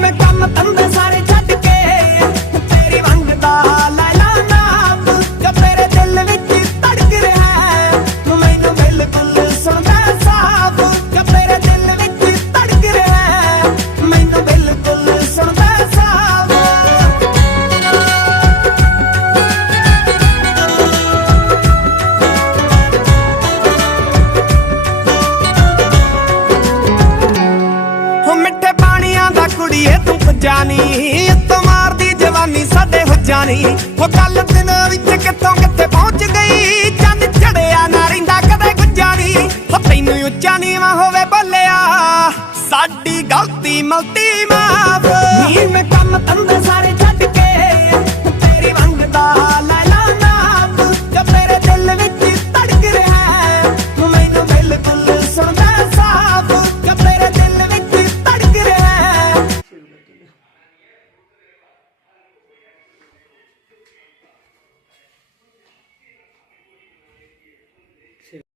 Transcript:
मैं काम धंधे सारे छड्ड के तेरी मंगदा लैला नाम जो तेरे दिल विच धड़क रहा है मैनू बिल्कुल सुनदा साफ जो तेरे दिल विच धड़क रहा है मैनू बिल्कुल सुनदा साफ मिठे पानियां दा कुड़िए तू जानी उत्तों मारदी जवानी साडे हो जानी वो गल दिन विच कित्थों कित्थे पहुंच गई चंद चढ़िया ना रहिंदा कदे गुजानी हो तैनूं उच्चा नीवां होवे बोलिया साडी गलती मलती माफ नी मैं काम धंधे